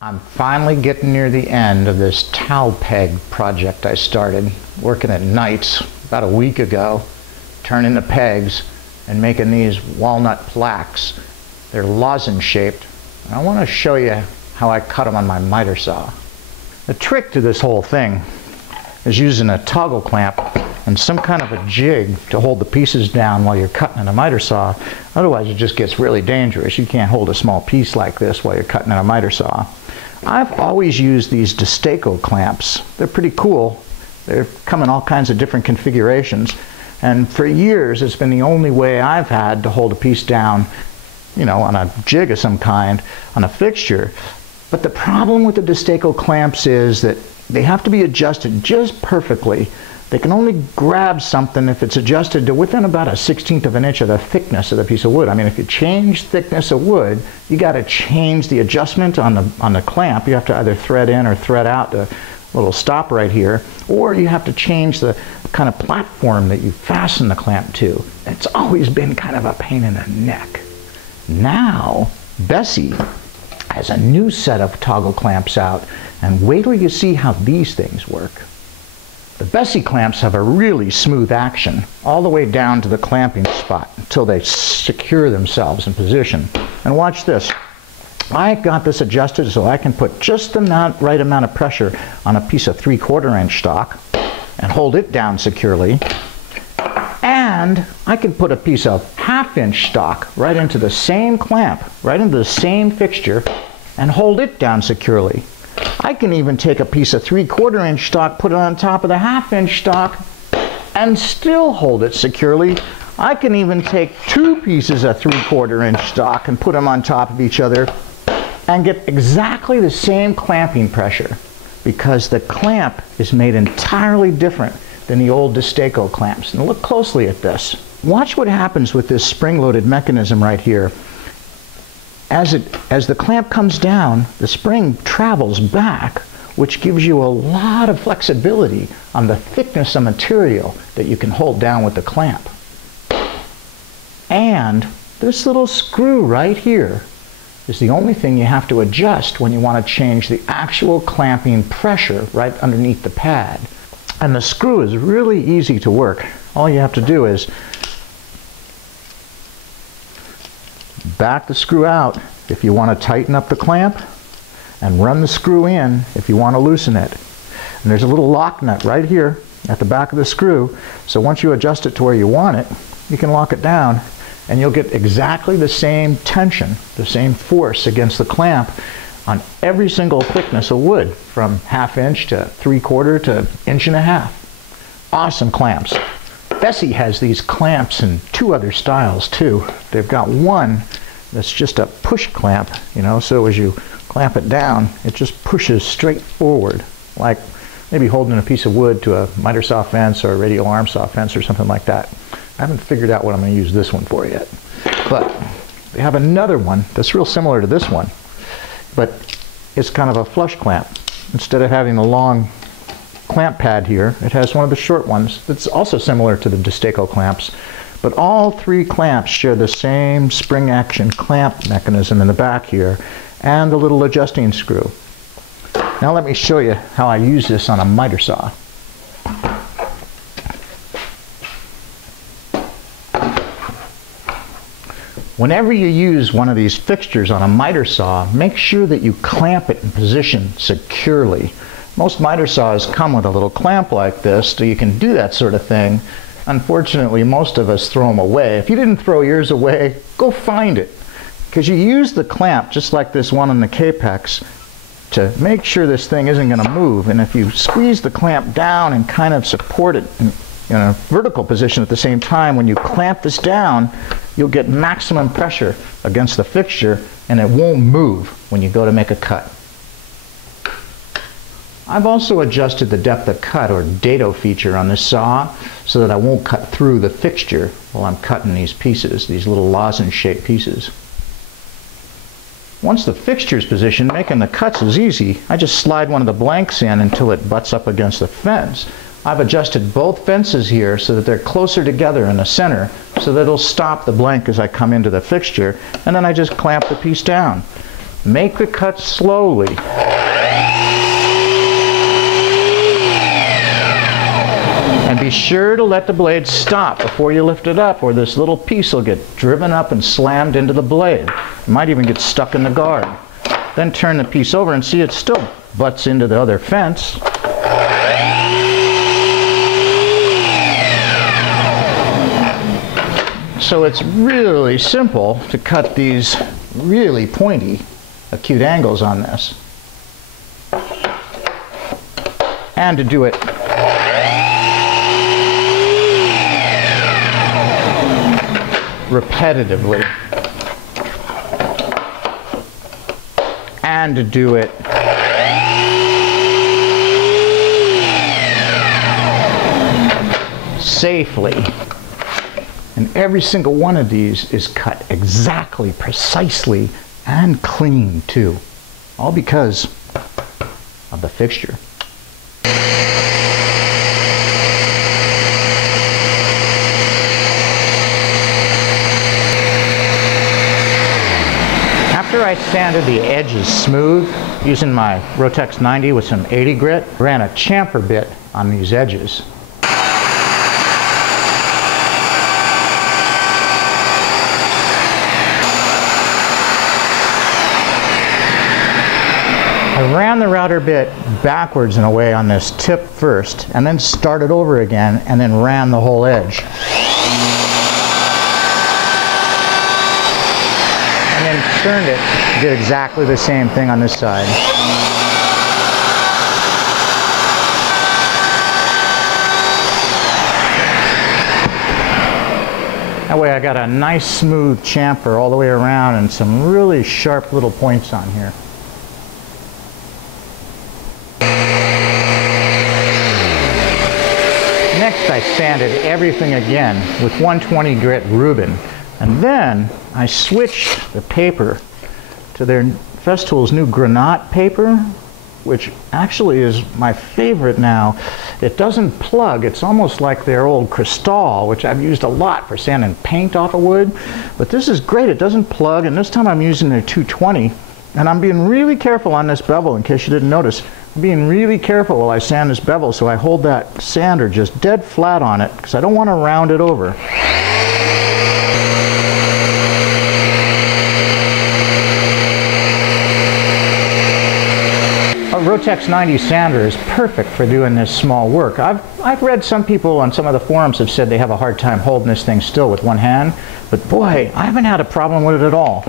I'm finally getting near the end of this towel peg project I started working at nights about a week ago, turning the pegs and making these walnut plaques. They're lozenge shaped, and I want to show you how I cut them on my miter saw. The trick to this whole thing is using a toggle clamp and some kind of a jig to hold the pieces down while you're cutting in a miter saw. Otherwise it just gets really dangerous. You can't hold a small piece like this while you're cutting in a miter saw. I've always used these Destaco clamps. They're pretty cool. They come in all kinds of different configurations, and for years it's been the only way I've had to hold a piece down, you know, on a jig of some kind on a fixture. But the problem with the Destaco clamps is that they have to be adjusted just perfectly. They can only grab something if it's adjusted to within about a 1/16 of an inch of the thickness of the piece of wood. I mean, if you change thickness of wood, you got to change the adjustment on the clamp. You have to either thread in or thread out the little stop right here, or you have to change the kind of platform that you fasten the clamp to. It's always been kind of a pain in the neck. Now, Bessey has a new set of toggle clamps out, and wait till you see how these things work. The Bessey clamps have a really smooth action all the way down to the clamping spot until they secure themselves in position. And watch this. I got this adjusted so I can put just the right amount of pressure on a piece of 3/4 inch stock and hold it down securely. And I can put a piece of 1/2 inch stock right into the same clamp, right into the same fixture, and hold it down securely. I can even take a piece of 3/4 inch stock, put it on top of the 1/2 inch stock, and still hold it securely. I can even take two pieces of 3/4 inch stock and put them on top of each other and get exactly the same clamping pressure, because the clamp is made entirely different than the old Destaco clamps. And look closely at this. Watch what happens with this spring-loaded mechanism right here. As the clamp comes down, the spring travels back, which gives you a lot of flexibility on the thickness of material that you can hold down with the clamp. And this little screw right here is the only thing you have to adjust when you want to change the actual clamping pressure right underneath the pad. And the screw is really easy to work. All you have to do is back the screw out if you want to tighten up the clamp, and run the screw in if you want to loosen it. And there's a little lock nut right here at the back of the screw, so once you adjust it to where you want it, you can lock it down, and you'll get exactly the same tension, the same force against the clamp on every single thickness of wood, from 1/2 inch to 3/4 to 1.5 inches. Awesome clamps. Bessey has these clamps in two other styles too. They've got one that's just a push clamp, you know, so as you clamp it down, it just pushes straight forward, like maybe holding a piece of wood to a miter saw fence or a radial arm saw fence or something like that. I haven't figured out what I'm going to use this one for yet. But they have another one that's real similar to this one, but it's kind of a flush clamp. Instead of having the long clamp pad here, it has one of the short ones that's also similar to the Destaco clamps. But all three clamps share the same spring action clamp mechanism in the back here and the little adjusting screw. Now let me show you how I use this on a miter saw. Whenever you use one of these fixtures on a miter saw, make sure that you clamp it in position securely. Most miter saws come with a little clamp like this, so you can do that sort of thing. Unfortunately, most of us throw them away. If you didn't throw yours away, go find it, because you use the clamp just like this one on the Capex to make sure this thing isn't going to move. And if you squeeze the clamp down and kind of support it in a vertical position at the same time, when you clamp this down, you'll get maximum pressure against the fixture, and it won't move when you go to make a cut. I've also adjusted the depth of cut, or dado feature, on this saw so that I won't cut through the fixture while I'm cutting these pieces, these little lozenge-shaped pieces. Once the fixture's positioned, making the cuts is easy. I just slide one of the blanks in until it butts up against the fence. I've adjusted both fences here so that they're closer together in the center, so that it'll stop the blank as I come into the fixture, and then I just clamp the piece down. Make the cut slowly. And be sure to let the blade stop before you lift it up, or this little piece will get driven up and slammed into the blade. It might even get stuck in the guard. Then turn the piece over and see it still butts into the other fence. So it's really simple to cut these really pointy, acute angles on this. And to do it repetitively. And to do it safely. And every single one of these is cut exactly, precisely, and clean too. All because of the fixture. After I sanded the edges smooth using my Rotex 90 with some 80 grit, ran a chamfer bit on these edges. I ran the router bit backwards in a way on this tip first, and then started over again, and then ran the whole edge. And then turned it, did exactly the same thing on this side. That way I got a nice smooth chamfer all the way around and some really sharp little points on here. Next I sanded everything again with 120 grit Rubin, and then I switched the paper to their Festool's new granite paper, which actually is my favorite now. It doesn't plug. It's almost like their old Cristal, which I've used a lot for sanding paint off of wood, but this is great. It doesn't plug, and this time I'm using their 220, and I'm being really careful on this bevel in case you didn't notice. I'm being really careful while I sand this bevel, so I hold that sander just dead flat on it because I don't want to round it over. A Rotex 90 sander is perfect for doing this small work. I've read some people on some of the forums have said they have a hard time holding this thing still with one hand, but boy, I haven't had a problem with it at all.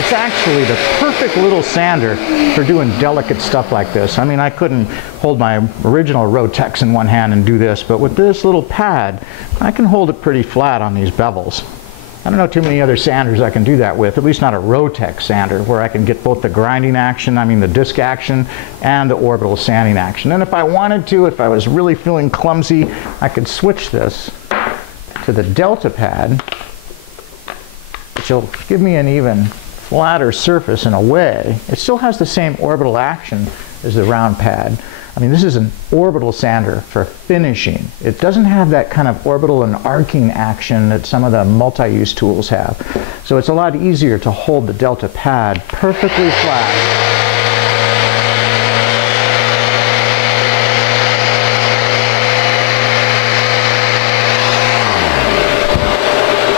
It's actually the perfect little sander for doing delicate stuff like this. I mean, I couldn't hold my original Rotex in one hand and do this, but with this little pad, I can hold it pretty flat on these bevels. I don't know too many other sanders I can do that with, at least not a Rotex sander, where I can get both the grinding action, I mean the disc action, and the orbital sanding action. And if I wanted to, if I was really feeling clumsy, I could switch this to the Delta pad, which will give me an even flatter surface in a way. It still has the same orbital action as the round pad. I mean, this is an orbital sander for finishing. It doesn't have that kind of orbital and arcing action that some of the multi-use tools have. So it's a lot easier to hold the Delta pad perfectly flat.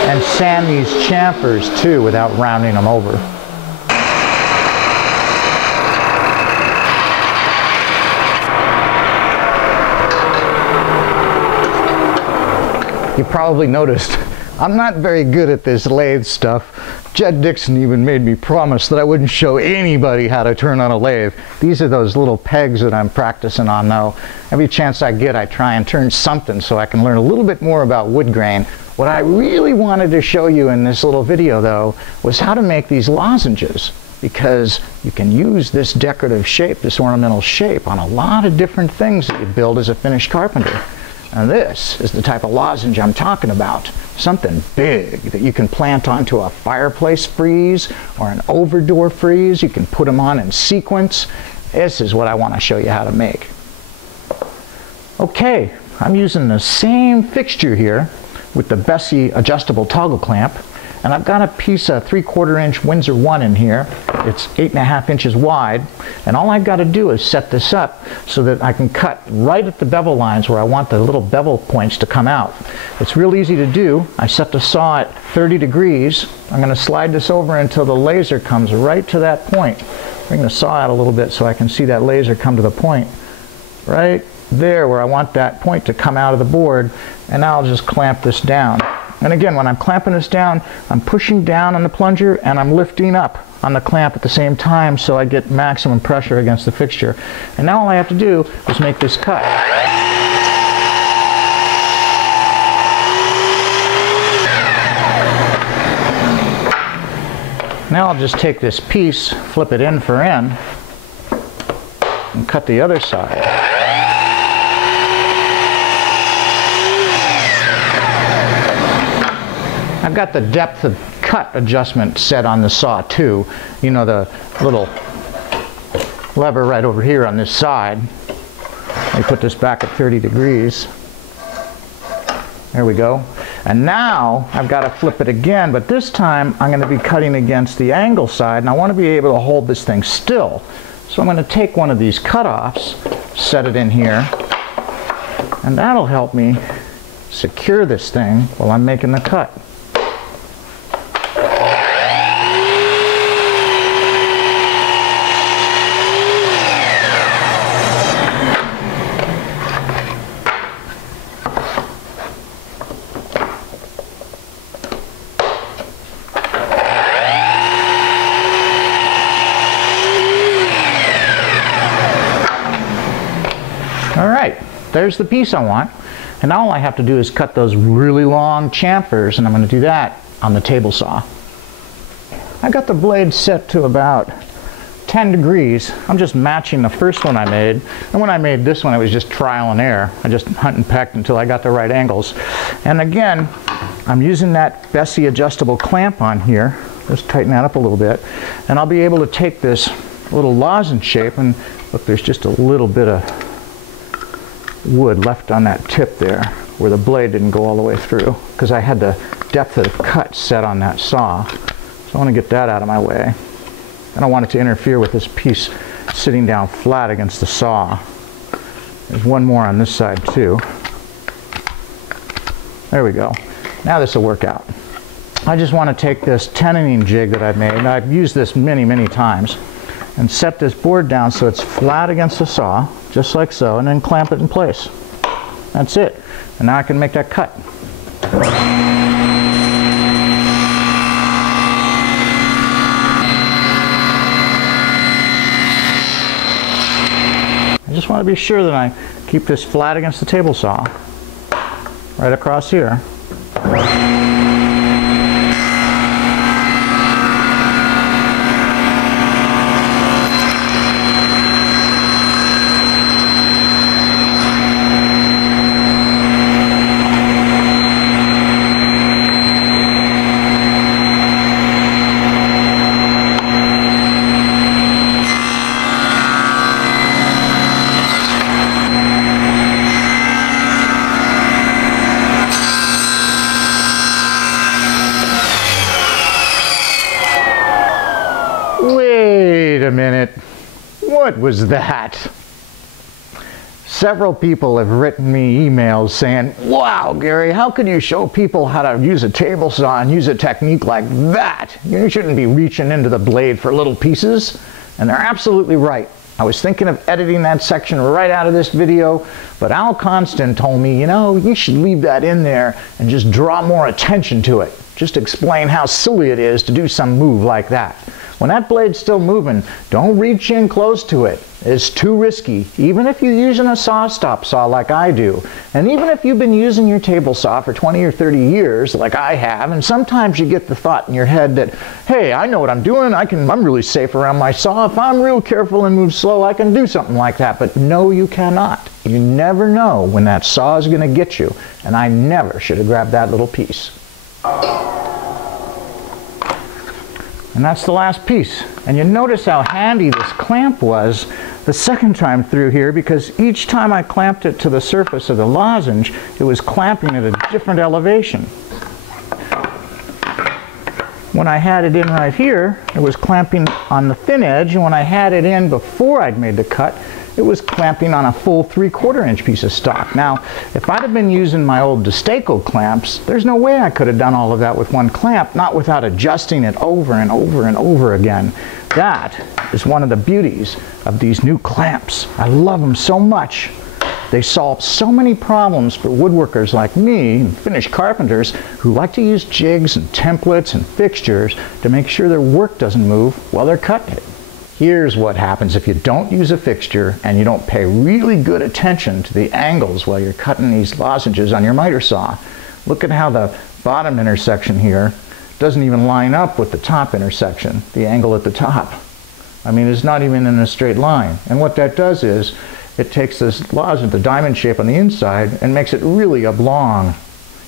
And sand these chamfers too without rounding them over. You probably noticed I'm not very good at this lathe stuff. Jed Dixon even made me promise that I wouldn't show anybody how to turn on a lathe. These are those little pegs that I'm practicing on though. Every chance I get I try and turn something so I can learn a little bit more about wood grain. What I really wanted to show you in this little video though was how to make these lozenges, because you can use this decorative shape, this ornamental shape, on a lot of different things that you build as a finished carpenter. And this is the type of lozenge I'm talking about. Something big that you can plant onto a fireplace frieze or an overdoor frieze. You can put them on in sequence. This is what I want to show you how to make. Okay, I'm using the same fixture here with the Bessey adjustable toggle clamp, and I've got a piece of 3/4 inch Windsor 1 in here. It's 8.5 inches wide, and all I've got to do is set this up so that I can cut right at the bevel lines where I want the little bevel points to come out. It's real easy to do. I set the saw at 30 degrees. I'm going to slide this over until the laser comes right to that point. Bring the saw out a little bit so I can see that laser come to the point right there where I want that point to come out of the board, and now I'll just clamp this down. And again, when I'm clamping this down, I'm pushing down on the plunger and I'm lifting up on the clamp at the same time so I get maximum pressure against the fixture. And now all I have to do is make this cut. Now I'll just take this piece, flip it end for end, and cut the other side. I've got the depth of cut adjustment set on the saw too. You know, the little lever right over here on this side. I put this back at 30 degrees. There we go. And now I've got to flip it again, but this time I'm going to be cutting against the angle side, and I want to be able to hold this thing still. So I'm going to take one of these cut-offs, set it in here, and that'll help me secure this thing while I'm making the cut. Alright, there's the piece I want, and now all I have to do is cut those really long chamfers, and I'm going to do that on the table saw. I got the blade set to about 10 degrees. I'm just matching the first one I made, and when I made this one it was just trial and error. I just hunt and pecked until I got the right angles. And again, I'm using that Bessey adjustable clamp on here. Just tighten that up a little bit, and I'll be able to take this little lozenge shape, and look, there's just a little bit of wood left on that tip there where the blade didn't go all the way through because I had the depth of cut set on that saw. So I want to get that out of my way. I don't want it to interfere with this piece sitting down flat against the saw. There's one more on this side too. There we go. Now this will work out. I just want to take this tenoning jig that I've made, and I've used this many times, and set this board down so it's flat against the saw, just like so, and then clamp it in place. That's it. And now I can make that cut. I just want to be sure that I keep this flat against the table saw, right across here. Wait a minute, what was that? Several people have written me emails saying, wow, Gary, how could you show people how to use a table saw and use a technique like that? You shouldn't be reaching into the blade for little pieces. And they're absolutely right. I was thinking of editing that section right out of this video, but Al Constant told me, you know, you should leave that in there and just draw more attention to it. Just explain how silly it is to do some move like that. When that blade's still moving, don't reach in close to it. It's too risky, even if you're using a saw-stop saw like I do. And even if you've been using your table saw for 20 or 30 years like I have, and sometimes you get the thought in your head that, hey, I know what I'm doing, I'm really safe around my saw. If I'm real careful and move slow, I can do something like that. But no, you cannot. You never know when that saw is going to get you. And I never should have grabbed that little piece. And that's the last piece. And you notice how handy this clamp was the second time through here, because each time I clamped it to the surface of the lozenge, it was clamping at a different elevation. When I had it in right here, it was clamping on the thin edge, and when I had it in before I'd made the cut, it was clamping on a full 3/4 inch piece of stock. Now, if I'd have been using my old Festool clamps, there's no way I could have done all of that with one clamp, not without adjusting it over and over and over again. That is one of the beauties of these new clamps. I love them so much. They solve so many problems for woodworkers like me and finished carpenters who like to use jigs and templates and fixtures to make sure their work doesn't move while they're cutting it. Here's what happens if you don't use a fixture and you don't pay really good attention to the angles while you're cutting these lozenges on your miter saw. Look at how the bottom intersection here doesn't even line up with the top intersection, the angle at the top. I mean, it's not even in a straight line. And what that does is it takes this lozenge, the diamond shape on the inside, and makes it really oblong.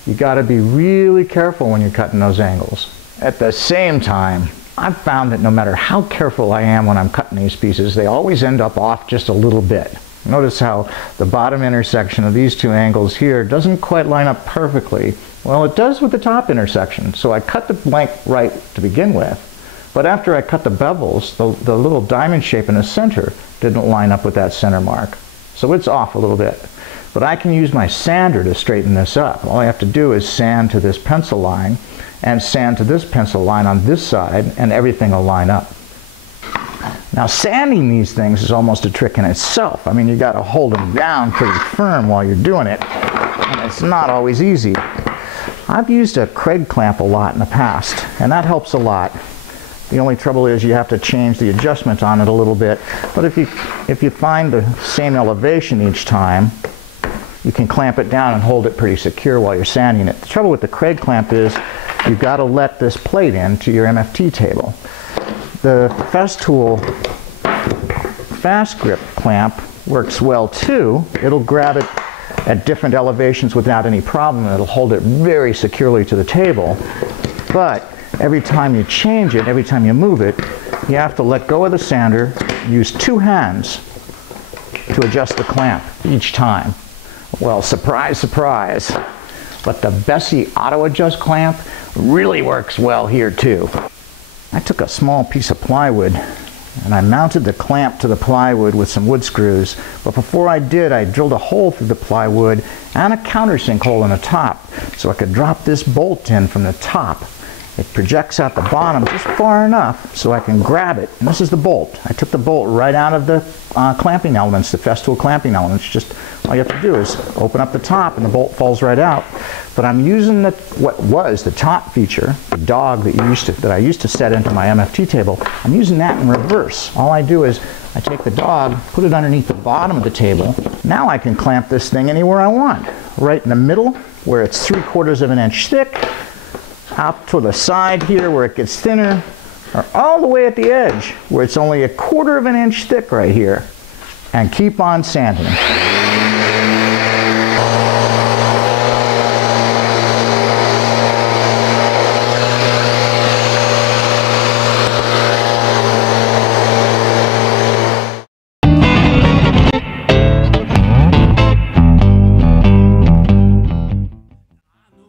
You got to be really careful when you're cutting those angles. At the same time, I've found that no matter how careful I am when I'm cutting these pieces, they always end up off just a little bit. Notice how the bottom intersection of these two angles here doesn't quite line up perfectly. Well, it does with the top intersection. So I cut the blank right to begin with, but after I cut the bevels, the little diamond shape in the center didn't line up with that center mark. So it's off a little bit. But I can use my sander to straighten this up. All I have to do is sand to this pencil line and sand to this pencil line on this side, and everything will line up. Now, sanding these things is almost a trick in itself. I mean, you got to hold them down pretty firm while you're doing it, and it's not always easy. I've used a Craig clamp a lot in the past, and that helps a lot. The only trouble is you have to change the adjustment on it a little bit. But if you find the same elevation each time, you can clamp it down and hold it pretty secure while you're sanding it. The trouble with the Craig clamp is you've got to let this plate into your MFT table. The Festool Fast Grip clamp works well too. It'll grab it at different elevations without any problem. It'll hold it very securely to the table. But every time you change it, every time you move it, you have to let go of the sander, use two hands to adjust the clamp each time. Well, surprise, surprise, but the Bessey auto adjust clamp really works well here too. I took a small piece of plywood and I mounted the clamp to the plywood with some wood screws, but before I did, I drilled a hole through the plywood and a countersink hole in the top so I could drop this bolt in from the top. It projects out the bottom just far enough so I can grab it. And this is the bolt. I took the bolt right out of the clamping elements, the Festool clamping elements. Just all you have to do is open up the top and the bolt falls right out. But I'm using what was the top feature, the dog that I used to set into my MFT table. I'm using that in reverse. All I do is I take the dog, put it underneath the bottom of the table. Now I can clamp this thing anywhere I want. Right in the middle, where it's 3/4 of an inch thick, out to the side here where it gets thinner, or all the way at the edge where it's only 1/4 of an inch thick right here, and keep on sanding.